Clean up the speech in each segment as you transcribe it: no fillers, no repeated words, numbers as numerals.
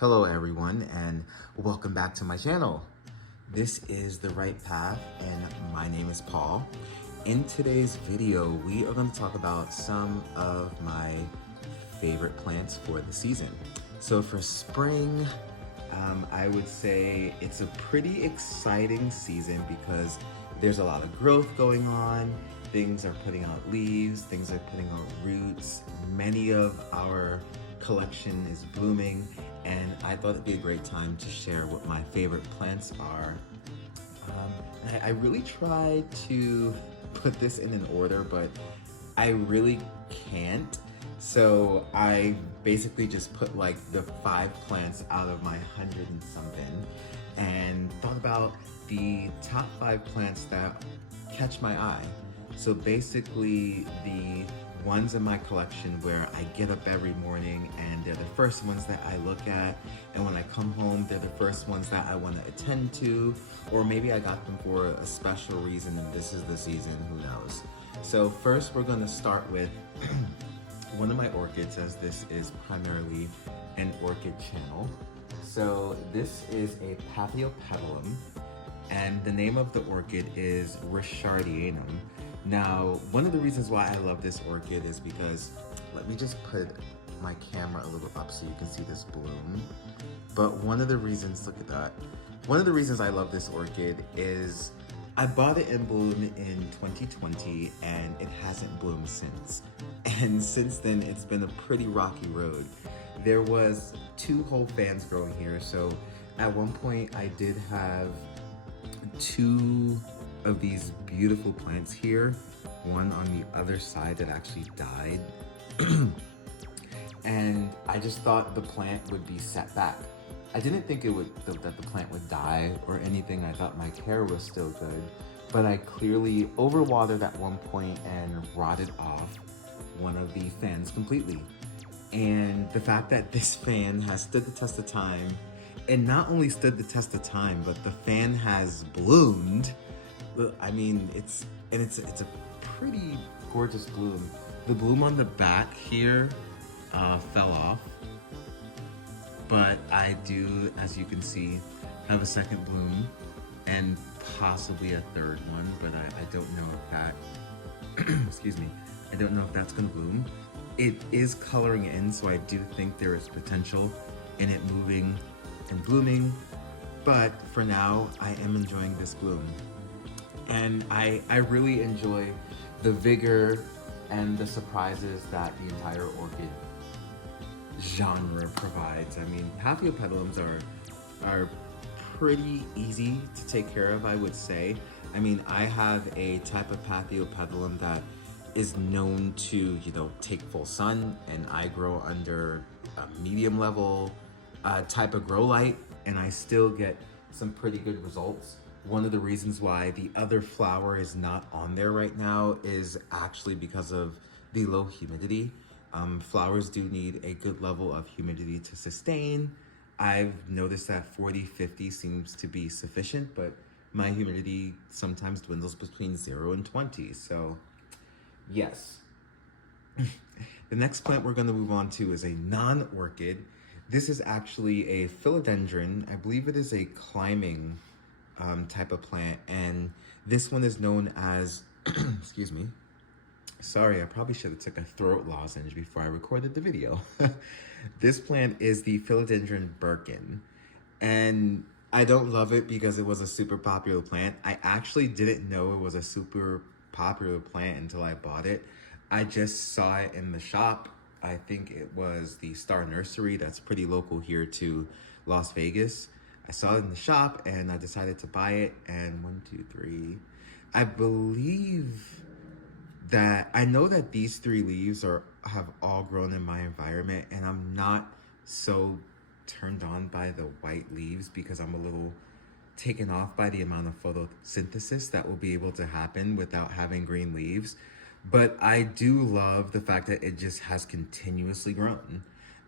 Hello everyone and welcome back to my channel. This is The Right Path and my name is Paul. In today's video, we are going to talk about some of my favorite plants for the season. So for spring, I would say it's a pretty exciting season because there's a lot of growth going on. Things are putting out leaves, things are putting out roots. Many of our collection is blooming, and I thought it'd be a great time to share what my favorite plants are. I really tried to put this in an order, but I really can't. So I basically just put like the 5 plants out of my 100 and something and thought about the top 5 plants that catch my eye. So basically the ones in my collection where I get up every morning and they're the first ones that I look at, and when I come home they're the first ones that I want to attend to, or maybe I got them for a special reason and this is the season, who knows. So first we're going to start with one of my orchids, as this is primarily an orchid channel. So this is a Papillopetalum, and the name of the orchid is Richardianum. Now, one of the reasons why I love this orchid is because, let me just put my camera a little up so you can see this bloom. But one of the reasons, look at that. One of the reasons I love this orchid is I bought it in bloom in 2020 and it hasn't bloomed since. And since then, it's been a pretty rocky road. There was 2 whole fans growing here. So at one point I did have 2 of these beautiful plants here, one on the other side that actually died. And I just thought the plant would be set back. I didn't think that the plant would die or anything. I thought my care was still good, but I clearly overwatered at one point and rotted off one of the fans completely. And the fact that this fan has stood the test of time, and not only stood the test of time, but the fan has bloomed. I mean, it's a pretty gorgeous bloom. The bloom on the back here fell off, but I do, as you can see, have a second bloom and possibly a third one, but I don't know if that, excuse me, I don't know if that's gonna bloom. It is coloring in, so I do think there is potential in it moving and blooming, but for now, I am enjoying this bloom. And I really enjoy the vigor and the surprises that the entire orchid genre provides. I mean, Papillopetalums are pretty easy to take care of, I would say. I mean, I have a type of Papillopetalum that is known to, you know, take full sun, and I grow under a medium level type of grow light, and I still get some pretty good results. One of the reasons why the other flower is not on there right now is actually because of the low humidity. Flowers do need a good level of humidity to sustain. I've noticed that 40-50 seems to be sufficient, but my humidity sometimes dwindles between 0 and 20, so yes. The next plant we're going to move on to is a non-orchid. This is actually a philodendron. I believe it is a climbing type of plant, and this one is known as excuse me, sorry, I probably should have took a throat lozenge before I recorded the video. This plant is the Philodendron Birkin, and I don't love it because it was a super popular plant. I actually didn't know it was a super popular plant until I bought it. I just saw it in the shop. I think it was the Star Nursery that's pretty local here to Las Vegas. I saw it in the shop and I decided to buy it, and 1, 2, 3. I believe that, I know that these 3 leaves have all grown in my environment, and I'm not so turned on by the white leaves because I'm a little taken off by the amount of photosynthesis that will be able to happen without having green leaves. But I do love the fact that it just has continuously grown.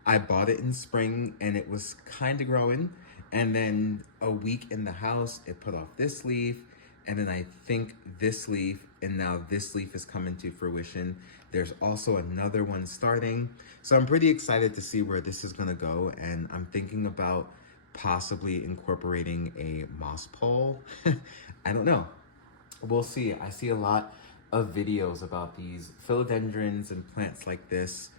I bought it in spring and it was kind of growing, and then a week in the house, it put off this leaf, And then I think this leaf, and now this leaf is coming to fruition. There's also another one starting. So I'm pretty excited to see where this is gonna go. And I'm thinking about possibly incorporating a moss pole. I don't know. We'll see. I see a lot of videos about these philodendrons and plants like this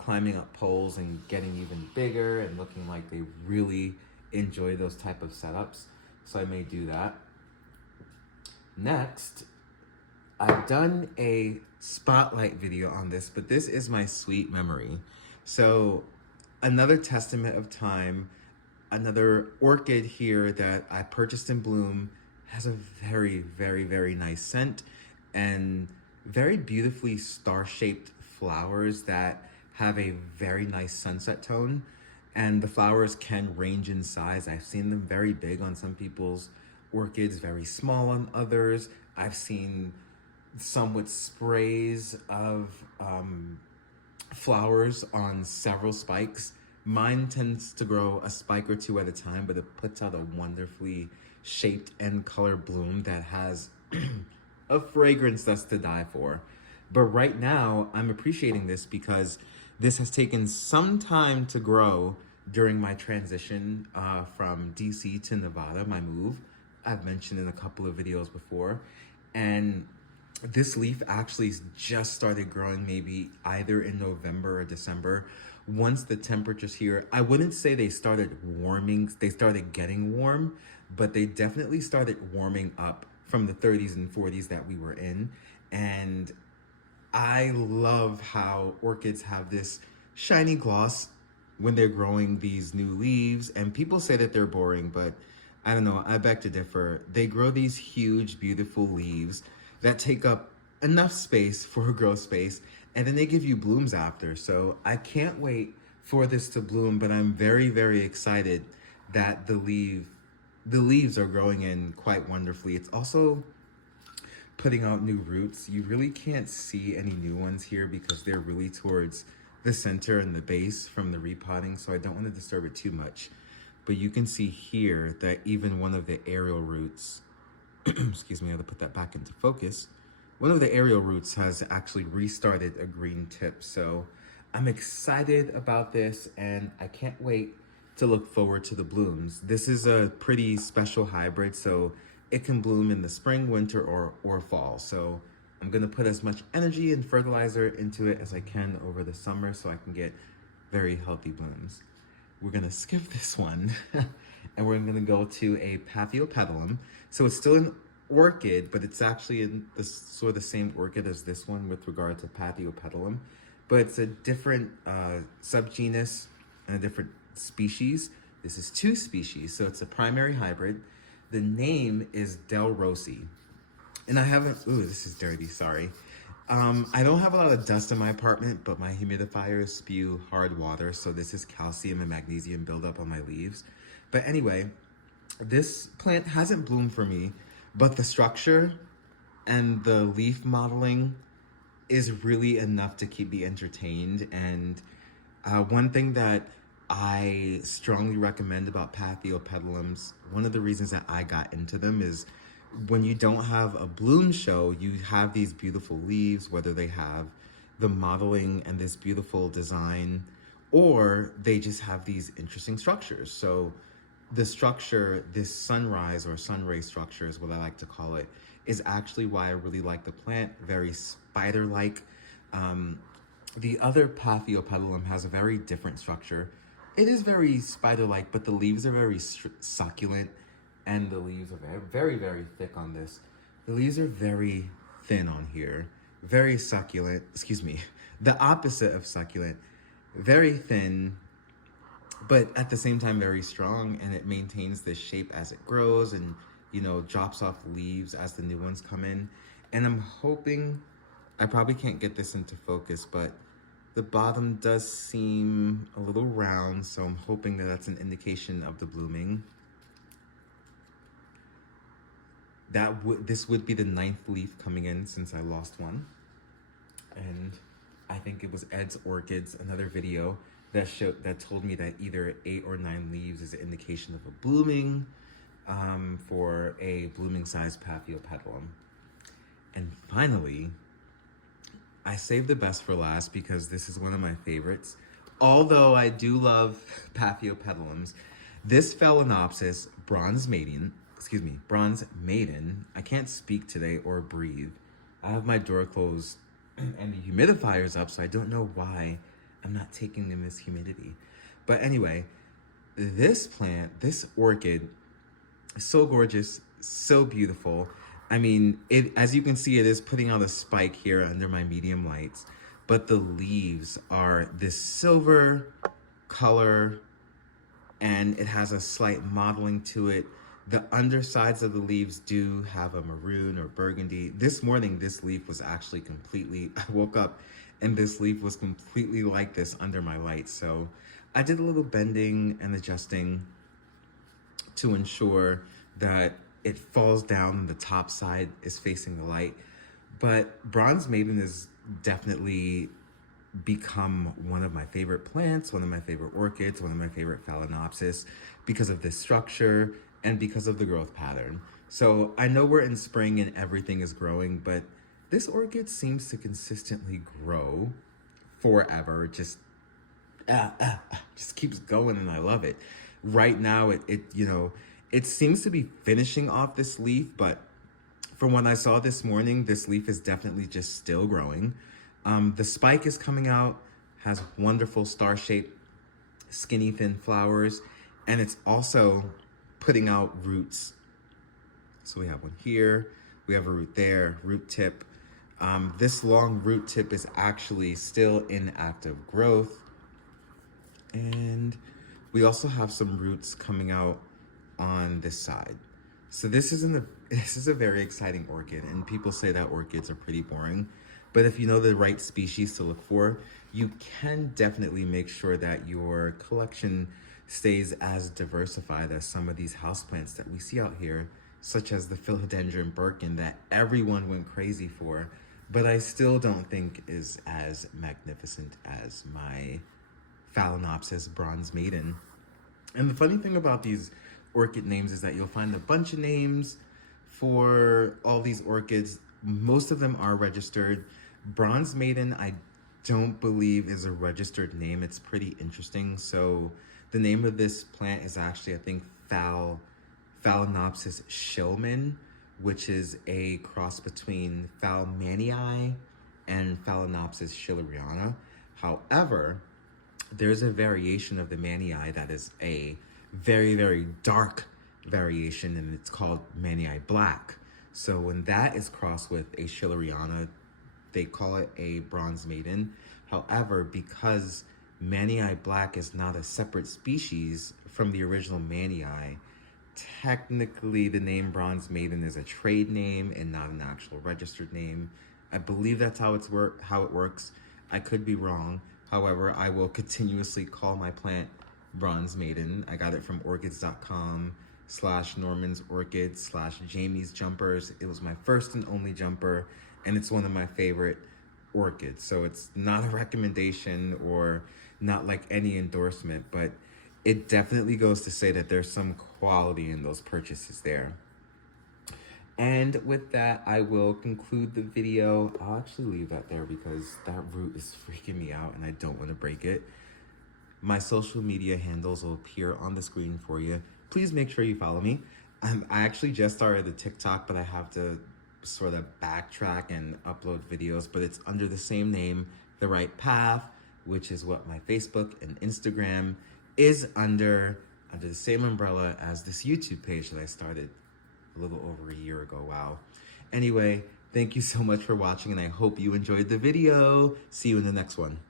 climbing up poles and getting even bigger and looking like they really enjoy those type of setups. So I may do that. Next, I've done a spotlight video on this, but this is my sweet memory. So another testament of time, another orchid here that I purchased in bloom, has a very, very, very nice scent and very beautifully star-shaped flowers that have a very nice sunset tone. And the flowers can range in size. I've seen them very big on some people's orchids, very small on others. I've seen some with sprays of flowers on several spikes. Mine tends to grow a spike or two at a time, but it puts out a wonderfully shaped and colored bloom that has a fragrance that's to die for. But right now, I'm appreciating this because this has taken some time to grow during my transition from DC to Nevada, my move. I've mentioned in a couple of videos before. And this leaf actually just started growing maybe either in November or December. Once the temperatures here, I wouldn't say they started warming, they started getting warm, but they definitely started warming up from the 30s and 40s that we were in. And I love how orchids have this shiny gloss when they're growing these new leaves. And people say that they're boring, but I don't know, I beg to differ. They grow these huge, beautiful leaves that take up enough space for a grow space, and then they give you blooms after. So I can't wait for this to bloom, but I'm very, very excited that the leaves are growing in quite wonderfully. It's also putting out new roots. You really can't see any new ones here because they're really towards the center and the base from the repotting, so I don't want to disturb it too much. But you can see here that even one of the aerial roots, excuse me, I have to put that back into focus. One of the aerial roots has actually restarted a green tip. So I'm excited about this and I can't wait to look forward to the blooms. This is a pretty special hybrid, so it can bloom in the spring, winter, or fall. So I'm gonna put as much energy and fertilizer into it as I can over the summer so I can get very healthy blooms. We're gonna skip this one and we're gonna go to a Paphiopedilum. So it's still an orchid, but it's actually in the sort of the same orchid as this one with regard to Paphiopedilum, but it's a different subgenus and a different species. This is two species, so it's a primary hybrid. The name is Del Rossi. And I haven't, ooh, this is dirty, sorry. I don't have a lot of dust in my apartment, but my humidifiers spew hard water, so this is calcium and magnesium buildup on my leaves. But anyway, this plant hasn't bloomed for me, but the structure and the leaf modeling is really enough to keep me entertained. And one thing that I strongly recommend about Paphiopedilums, one of the reasons that I got into them is when you don't have a bloom show, you have these beautiful leaves, whether they have the modeling and this beautiful design, or they just have these interesting structures. So the structure, this sunrise or sunray structure is what I like to call it, is actually why I really like the plant, very spider-like. The other Paphiopedilum has a very different structure. It is very spider-like, but the leaves are very succulent, and the leaves are very, very, very thick on this. The leaves are very thin on here, very succulent, excuse me, the opposite of succulent, very thin, but at the same time very strong, and it maintains this shape as it grows and, you know, drops off leaves as the new ones come in. And I'm hoping, I probably can't get this into focus, but the bottom does seem a little round, so I'm hoping that that's an indication of the blooming. This would be the 9th leaf coming in since I lost one. And I think it was Ed's Orchids, another video that told me that either 8 or 9 leaves is an indication of a blooming. for a blooming size Paphiopedilum. And finally, I saved the best for last because this is one of my favorites. Although I do love Paphiopedilums, this Phalaenopsis Bronze Maiden, I can't speak today or breathe. I have my door closed and the humidifiers up, so I don't know why I'm not taking in this humidity. But anyway, this plant, this orchid, is so gorgeous, so beautiful. I mean, as you can see, it is putting out a spike here under my medium lights, but the leaves are this silver color and it has a slight mottling to it. The undersides of the leaves do have a maroon or burgundy. This morning, this leaf was actually completely, I woke up and this leaf was completely like this under my light. So I did a little bending and adjusting to ensure that it falls down and the top side is facing the light. But Bronze Maiden has definitely become one of my favorite plants, one of my favorite orchids, one of my favorite Phalaenopsis because of this structure and because of the growth pattern. So I know we're in spring and everything is growing, but this orchid seems to consistently grow forever. Just keeps going and I love it. Right now, it seems to be finishing off this leaf, but from what I saw this morning, this leaf is definitely just still growing. The spike is coming out, has wonderful star-shaped, skinny, thin flowers, and it's also putting out roots. So we have one here, we have a root there, root tip. This long root tip is actually still in active growth. And we also have some roots coming out on this side. So this is a very exciting orchid, and people say that orchids are pretty boring. But if you know the right species to look for, you can definitely make sure that your collection stays as diversified as some of these houseplants that we see out here, such as the Philodendron Birkin that everyone went crazy for, but I still don't think is as magnificent as my Phalaenopsis Bronze Maiden. And the funny thing about these orchid names is that you'll find a bunch of names for all these orchids. Most of them are registered. Bronze Maiden, I don't believe is a registered name. It's pretty interesting. So the name of this plant is actually, I think, Phalaenopsis Shillman, which is a cross between Phalmanii and Phalaenopsis schilleriana. However, there's a variation of the manii that is a very, very dark variation, and it's called Manii Black. So when that is crossed with a schilleriana, they call it a Bronze Maiden. However, because Manii Black is not a separate species from the original Manii, technically the name Bronze Maiden is a trade name and not an actual registered name. I believe that's how it works. I could be wrong. However, I will continuously call my plant Bronze Maiden. I got it from orchids.com/normansorchids/Jamie's jumpers. It was my first and only jumper, and it's one of my favorite orchids. So it's not a recommendation or not like any endorsement, but it definitely goes to say that there's some quality in those purchases there. And with that, I will conclude the video. I'll actually leave that there because that root is freaking me out and I don't want to break it. My social media handles will appear on the screen for you. Please make sure you follow me. I actually just started a TikTok, but I have to sort of backtrack and upload videos, but it's under the same name, The Right Path, which is what my Facebook and Instagram is under the same umbrella as this YouTube page that I started a little over a year ago. Wow. Anyway, thank you so much for watching, and I hope you enjoyed the video. See you in the next one.